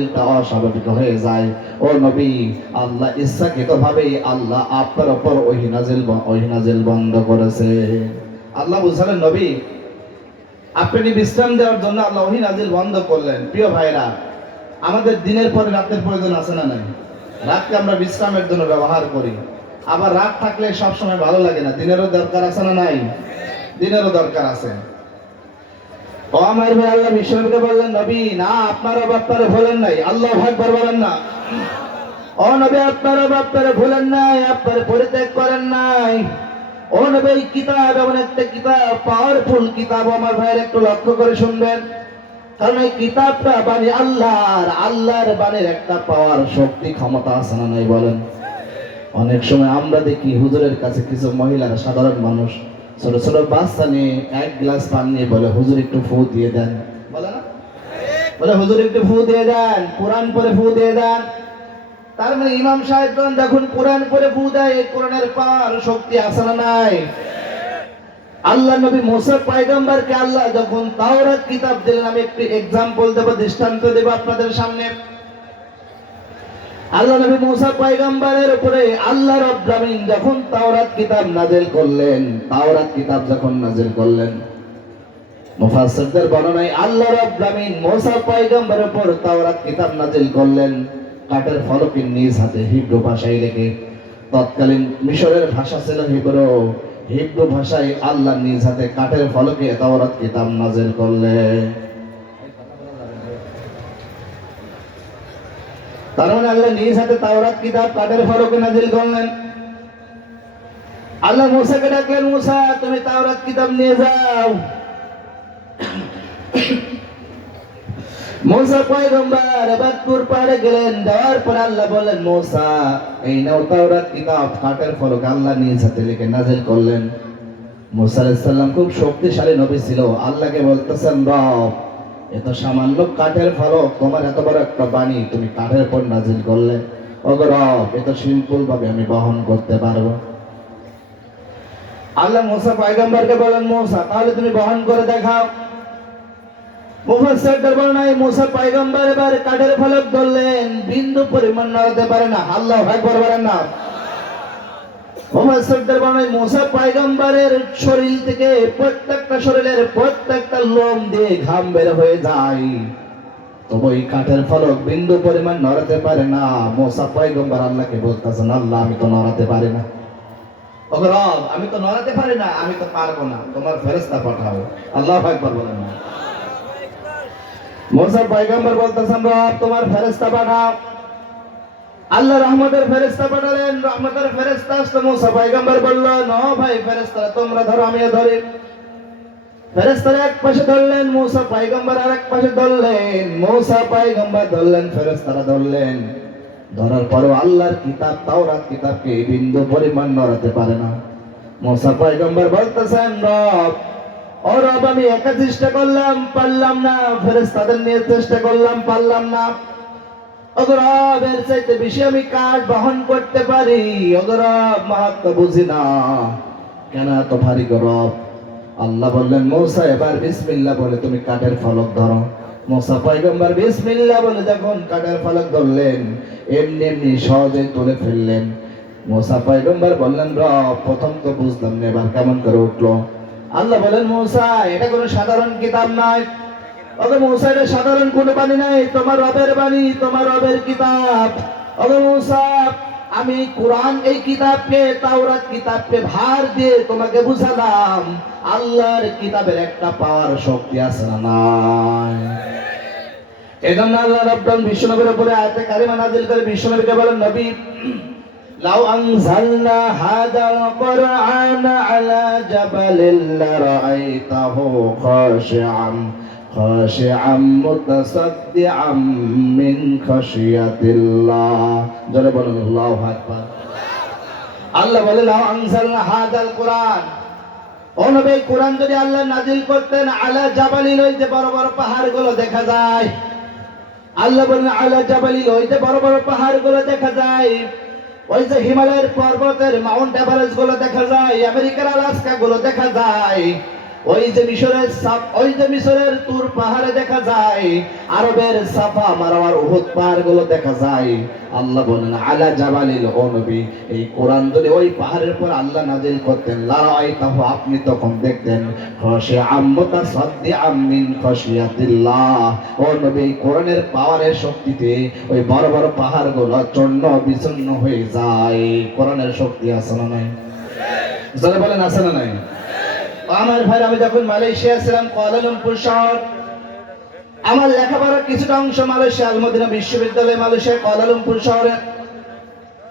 অস্বাভাবিক হয়ে যায়। ও নবী, আল্লাহ আল্লাহ আপনার উপর ওহিনাজিল ওহিনাজিল বন্ধ করেছে। আল্লাহ বুঝালেন নবী, আপনি বিশ্রাম দেওয়ার জন্য আল্লাহ ওহিনাজিল বন্ধ করলেন। প্রিয় ভাইরা, আমাদের দিনের পরে রাতের প্রয়োজন আছে না নাই? রাতকে আমরা বিশ্রামের জন্য ব্যবহার করি। আবার রাত থাকলে সবসময় ভালো লাগে না। দিনেরও দরকার আছে না নাই? দিনেরও দরকার আছে। ও আমার ভাই, আল্লাহ বিশ্বনবীকে বললেন, নবী, না, আপনারা বাপ্পারে ভুলেন নাই। আল্লাহ একবার বলেন না। ও নবী, আপনারা বাপ্পারে ভুলেন নাই, আপনারে পরিত্যাগ করেন নাই। ও নবী কিতাব এমন একটা কিতাব পাওয়ারফুল কিতাব, আমার ভাইয়ের একটু লক্ষ্য করে শুনবেন। কারণ এই কিতাবটা বাণী আল্লাহর আল্লাহর বাণীর একটা পাওয়ার শক্তি, ক্ষমতা আছে না নাই বলেন? অনেক সময় আমরা দেখি হুজুরের কাছে কিছু মহিলারা, সাধারণ মানুষ ছোট ছোট বাচ্চা নিয়ে এক গ্লাস পানি নিয়ে বলে, হুজুর একটু ফু দিয়ে দেন। বলে বলে, হুজুর একটু ফু দিয়ে দেন, কোরআন পরে ফু দিয়ে দেন। তার মানে ইমাম সাহেবগণ যখন কোরআন পরে ফু দেয় কোরআনের পাওয়ার শক্তি আছে না নাই? আল্লাহ নবী মোসা পাইগম্বরকে আল্লাহ যখন তাওরাত কিতাব দিলেন, আমি একটি এক্সাম্পল দেবো, দৃষ্টান্ত দেবো আপনাদের সামনে। আল্লাহ নবী মুসা পয়গম্বরের উপরে আল্লাহ রব্বামিন যখন তাওরাত কিতাব নাজিল করলেন, তাওরাত কিতাব যখন নাজিল করলেন, মুফাসসিরদের বর্ণনায় আল্লাহ রব্বামিন মুসা উপর তাওরাত কিতাব নাজিল করলেন, কাঠের ফলকের নিজ হাতে হিব্রু ভাষায় লিখে। তৎকালীন মিশরের ভাষা ছিল হিব্রু। হিব্রু ভাষায় আল্লাহ নিজ হাতে কাঠের ফলকে তাওরাত কিতাব নাজেল করলেন। তার মানে আল্লাহ নিজ তাওরাত, কিতাব কাঠের ফলকে নাজিল করলেন। আল্লাহ মুসাকে ডাকলেন, মুসা, তুমি তাওরাত, কিতাব নিয়ে যাও। মুসা পয়গম্বর বাদপুর পাড়ে গেলেন যাওয়ার পর আল্লাহ বললেন, মুসা, এই নাও তাওরাত, কিতাব কাঠের ফলক আল্লাহ নিজ হাতে লিখে নাজিল করলেন। মুসা আলাইহিস খুব শক্তিশালী নবী ছিল, আল্লাহকে বলতেছেন, রব এত সামান্য কাঠের ফলক, তোমার এত বড় একটা বাণী, তুমি কাঠের উপর নাজিল করলে। ওগো রব, এত সিম্পল ভাবে আমি বহন করতে পারব। আল্লাহ মোসা পায়গাম্বরকে বলেন, মোসা, তাহলে তুমি বহন করে দেখাও। মুফাসসিরদের বর্ণনায় মুসা পায়গাম্বর এবার কাঠের ফলক ধরলেন, বিন্দু পরিমাণ নড়াতে পারে না। আল্লাহ আকবার বলেন না। আল্লাহকে আল্লাহ, আমি তো নড়াতে পারি না। আমি তো নড়াতে পারি না, আমি তো পারব না। তোমার ফেরেশতা পাঠাও। আল্লাহ বলেন। না মোসা পয়গম্বর বলতেছেন, রব, তোমার ফেরেশতা পাঠাও। আল্লাহ রহমতের ফেরেশতা পাঠালেন, রহমতের ফেরেশতা আসতো মুসা পয়গম্বর বলল ন ভাই ফেরেশতা, তোমরা ধরো, আমিও ধরি। ফেরেশতারা এক পাশে ধরলেন, মুসা পয়গম্বর আর এক পাশে ধরলেন, মুসা পয়গম্বর ধরলেন, ফেরেশতারা ধরলেন। ধরার পরও আল্লাহর কিতাব, তাওরাত কিতাবকে বিন্দু পরিমাণ নড়াতে পারে না। মুসা পয়গম্বর বলতেছেন, রব, ও রব, আমি একা চেষ্টা করলাম, পারলাম না। ফেরেশতাদের নিয়ে চেষ্টা করলাম, পারলাম না। অগরব এর চাইতে বেশি আমি কাজ বহন করতে পারি। অগরব মাহাত্ম বুঝি না। কেন এত ভারী গরব? আল্লাহ বললেন, মৌসা, এবার বিসমিল্লাহ বলে তুমি কাঠের ফলক ধরো। মোসা পয়গম্বর বিসমিল্লাহ বলে যখন কাঠের ফলক ধরলেন, এমনি এমনি সহজে তুলে ফেললেন। মোসা পয়গম্বর বললেন, রব, প্রথম তো বুঝলাম না, এবার কেমন করে উঠল? আল্লাহ বলেন মৌসা, এটা কোনো সাধারণ কিতাব নয়। মৌসা সাধারণ কোনো বাণী নাই, তোমার রবের বাণী, তোমার রবের কিতাব। মৌসা, আমি কোরআন এই কিতাবকে, তাওরাত কিতাবকে ভার দিয়ে তোমাকে বুঝালাম, আল্লাহর কিতাবের একটা পাওয়ার শক্তি আছে না নাই? এজন্য আল্লাহ রাব্বান বিশ্বনবীর উপরে আয়াতে কারিমা নাযিল করে বিশ্বনবীকে বলেন, নবী, লাউ আনজালনা হাদাল কুরআন আলা জাবালিন লারাআইতাহু খাশিআন। খাশিআম মুতাসাদ্দিআম মিন খাশিয়াতিল্লাহ। জোরে বলুন, আল্লাহু আকবার। আল্লাহ বলে, লাউ আনজালনা হাদাল কুরআন। ও নবী, কোরআন যদি আল্লাহ নাজিল করতেন, আলা জাবালিল ওই যে বড় বড় পাহাড়গুলো দেখা যায়। আল্লাহ বলেন আলা জাবালিল ওই যে বড় বড় পাহাড়গুলো দেখা যায়। ওই যে হিমালয়ের পর্বতের মাউন্ট এভারেস্টগুলো দেখা যায়, আমেরিকার আলাস্কা গুলো দেখা যায়। ওই যে মিশরের সাপ- ওই যে মিশরের তুর পাহাড়ে দেখা যায়, আরবের সাফা উহুদ পাহাড়গুলো দেখা যায়। আল্লাহ বলেন, আলা জাবালিল নবী এই কোরআন যদি ওই পাহাড়ের পর আল্লাহ নাজিল করতেন আপনি তখন দেখতেন খসে সদ্দি খসিয়াতিল্লাহ ও নবী কোরআনের পাওয়ারের শক্তিতে ওই বড় বড় পাহাড়গুলো চন্ন বিচ্ছন্ন হয়ে যায়। কোরআনের শক্তি আছে না নাই? যারা বলেন, আছে না নাই? আমার ভাই আমি যখন মালয়েশিয়া ছিলাম, কুয়ালালামপুর শহর, আমার লেখাপড়ার কিছুটা অংশ মালয়েশিয়া, আলমদিনা বিশ্ববিদ্যালয় মালয়েশিয়া, কুয়ালালামপুর শহরে।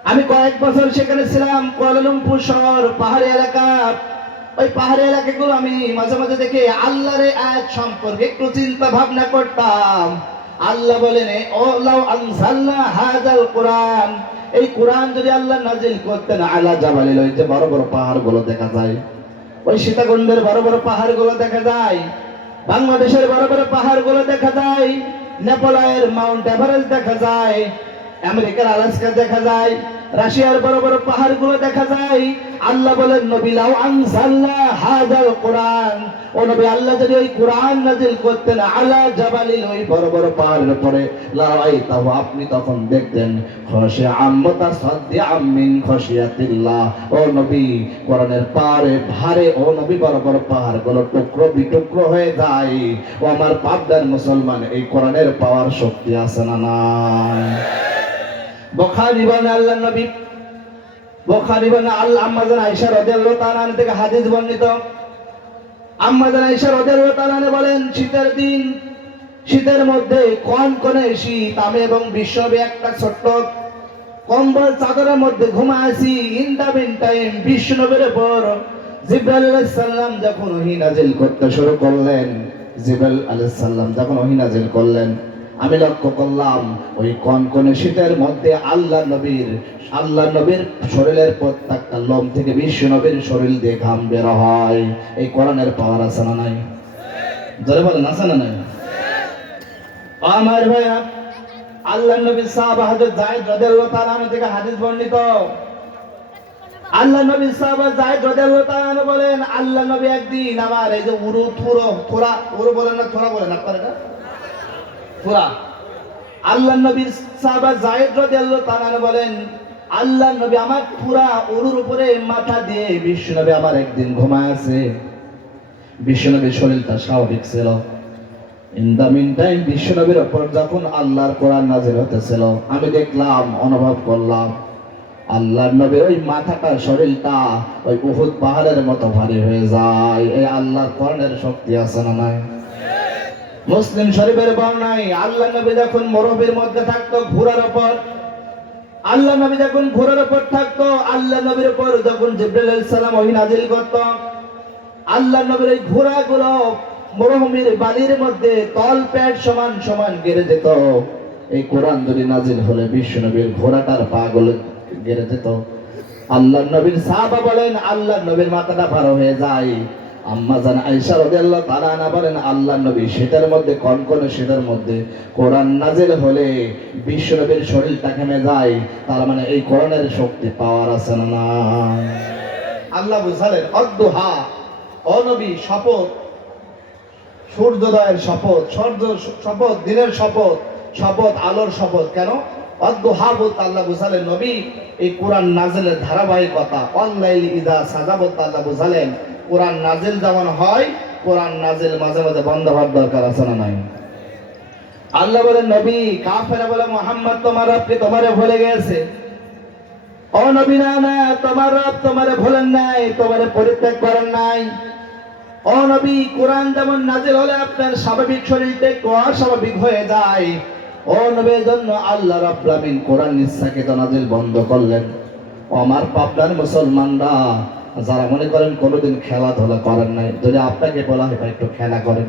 আমি কয়েক বছর সেখানে ছিলাম, কুয়ালালামপুর শহর, পাহাড়ি এলাকা। ওই পাহাড়ি এলাকাগুলো আমি মাঝে মাঝে দেখে আল্লাহর আয়াত সম্পর্কে একটু চিন্তা ভাবনা করতাম। আল্লাহ বলেন ও লাউ আনজালনা হাযাল কোরআন। এই কোরআন যদি আল্লাহ নাজিল করতেন, আলা জাবালিল, ওই যে বড় বড় পাহাড়গুলো দেখা যায়। ওই সীতাকুণ্ডের বড় বড় পাহাড়গুলো দেখা যায়, বাংলাদেশের বড় বড় পাহাড়গুলো দেখা যায়, নেপালের মাউন্ট এভারেস্ট দেখা যায়, আমেরিকার আলাস্কা দেখা যায়, রাশিয়ার বড় বড় পাহাড়গুলো দেখা যায়। আল্লাহ বলেন, নবী লাউ আনজালনা হাযাল কোরআন। নবী, আল্লাহ যদি ওই কোরআন নাজিল করতেন আলা জাবালিল ওই বড় বড় পাহাড়ের উপরে লারাই তাও আপনি তখন দেখতেন খসে আম্মতা খসিয়াতিল্লাহ। ও নবী, কোরআনের পাহাড়ে ভারে, ও নবী, বড় বড় পাহাড়গুলো টুকরো বিটুকরো হয়ে যায়। ও আমার পাবদার মুসলমান, এই কোরআনের পাওয়ার শক্তি আছে না নাই? বখারি আল্লাহ নবী, বখারি বানে আল্লাহ আম্মাজান আয়েশা রাদিয়াল্লাহু তাআলা থেকে হাদিস বর্ণিত বলেন, শীতের দিন, শীতের মধ্যে কম কনে শীত, আমি এবং বিশ্ববে একটা ছোট্ট কম্বল চাদরের মধ্যে ঘুমা আছি ইন দা মিন টাইম বিষ্ণবের সালাম যখন ওহী করতে শুরু করলেন, জিব্রাইল আলাইহিস সালাম যখন ওহী নাজিল করলেন আমি লক্ষ্য করলাম, ওই কনকনে শীতের মধ্যে আল্লাহ নবীর আল্লাহ নবীর শরীরের প্রত্যেকটা লোম থেকে বিশ্ব নবীর শরীর দিয়ে ঘাম বের হয়। এই কোরআনের পাওয়ার আছে না নাই? জোরে বলেন, আছে না নাই? আমার ভাইয়া, আল্লাহ নবী সাহাবা তাআলা আনহু থেকে হাদিস বর্ণিত। আল্লাহ নবী সাহাবা যায়েদ রাদিয়াল্লাহু তাআলা বলেন, আল্লাহ নবী একদিন আমার এই যে উরু, থুরো, থোরা, উরু বলেন না থোরা বলেন আপনারা এটা? আল্লাহ নবীর বলেন আল্লাহ নবী আমার পুরা উপরে মাথা দিয়ে বিশ্ব নবী আমার একদিন ঘুমায় আছে। বিশ্ব নবীর শরীরটা স্বাভাবিক ছিল। ইন মিন টাইম বিশ্বনবীর ওপর যখন আল্লাহর কোরআন নাজিল হতেছিল, আমি দেখলাম, অনুভব করলাম, আল্লাহর নবীর ওই মাথাটা, শরীরটা ওই উহুদ পাহাড়ের মতো ভারী হয়ে যায়। এই আল্লাহর কোরআনের শক্তি আছে না নাই? মুসলিম শরীফের বর্ণায় আল্লাহ নবী যখন মরবের মধ্যে থাকতো ঘোড়ার ওপর, আল্লাহ নবী যখন ঘোড়ার ওপর থাকতো, আল্লাহ নবীর উপর যখন জিব্রাইল আলাইহিস সালাম ওহী করতো, আল্লাহ নবীর এই ঘোড়াগুলো মরুভূমির বালির মধ্যে তল প্যাট সমান সমান গেড়ে যেত এই কোরআন যদি নাজিল হলে বিশ্ব নবীর ঘোড়াটার পা গুলো গেড়ে যেত আল্লাহ নবীর সাহাবা বলেন, আল্লাহ নবীর মাথাটা ভালো হয়ে যায়। আম্মা জান আনহা বলেন আল্লাহ নবী মধ্যে কনকনে মধ্যে কোরআন হলে শরীরটা যায়, তার মানে এই কোরআনের শক্তি পাওয়ার আছে না আল্লাহ বুঝালেন অনবী শপথ, সূর্যোদয়ের শপথ, সূর্য শপথ, দিনের শপথ শপথ, আলোর শপথ, কেন? অদ্দুহা বলতে আল্লাহ বুঝালেন, নবী, এই কোরআন নাজেলের ধারাবাহিকতা অনলাইন ইদা সাজা বলতে আল্লাহ বুঝালেন কোরআন নাজেল যেমন হয়, কোরআন নাজেল মাঝে মাঝে বন্ধ হওয়ার দরকার আছে না নাই? আল্লাহ বলেন, নবী, কাফেরা বলে, মোহাম্মদ, তোমার আপনি তোমারে ভুলে গেছে? ও নবী, না না, তোমার রব তোমারে ভুলেন নাই, তোমারে পরিত্যাগ করেন নাই। ও নবী, কোরআন যেমন নাজিল হলে আপনার স্বাভাবিক শরীরটা একটু হয়ে যায়। ও নবীর জন্য আল্লাহ রাব্বুল কোরআন ইচ্ছাকৃত নাজিল বন্ধ করলেন। আমার পাবনার মুসলমানরা যারা মনে করেন কোনোদিন খেলাধুলা করেন নাই যদি আপনাকে বলা হয় একটু খেলা করেন।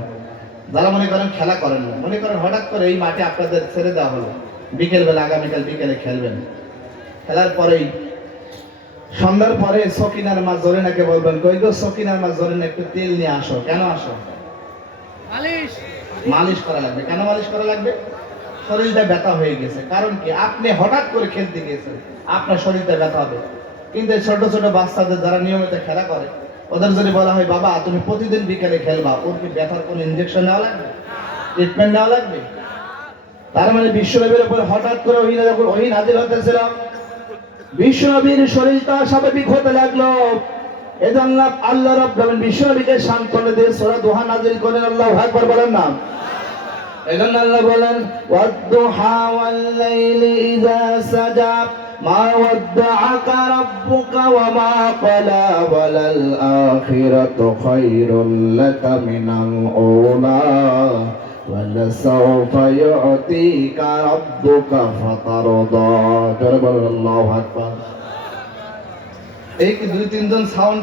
যারা মনে করেন খেলা করেন না মনে করেন হঠাৎ করে এই মাঠে আপনাদের ছেড়ে দেওয়া হলো বিকেলবেলা আগামীকাল বিকেলে খেলবেন। খেলার পরেই সন্ধ্যার পরে সকিনার মা জরিনাকে বলবেন কই গো সকিনার মা জরিনা একটু তেল নিয়ে আসো কেন আসো? মালিশ। মালিশ করা লাগবে। কেন মালিশ করা লাগবে? শরীরটা ব্যথা হয়ে গেছে। কারণ কি? আপনি হঠাৎ করে খেলতে গিয়েছেন আপনার শরীরটা ব্যথা হবে। কিন্তু ছোট ছোট বাচ্চাদের যারা নিয়মিত খেলা করে, ওদের যদি বলা হয়, বাবা, তুমি প্রতিদিন বিকেলে খেলবা, ওর কি ব্যথার কোনো ইনজেকশন নেওয়া লাগবে? ট্রিটমেন্ট নেওয়া লাগবে? তার মানে বিশ্বনবীর উপর হঠাৎ করে ওই যখন ওই নাজিল হতেছিল বিশ্বনবীর শরীরটা স্বাভাবিক হতে লাগল। এজন্য আল্লাহ রাব্বুল বিশ্বনবীকে সান্ত্বনা দিয়ে সূরা দোহা নাজিল করেন আল্লাহু আকবার বলেন না। এজন্য আল্লাহ বলেন ওয়াদ-দুহা ওয়াল-লাইলি ইযা সাজা মা ওয়াদ্দাআকা রাব্বুকা ওয়া মা ক্বালা ওয়ালাল আখিরাতু খায়রুল লাকা মিনাল উলা ولسوف يعطيك ربك فترضى জোরে বলেন আল্লাহু আকবার এই কি দুই তিনজন সাউন্ড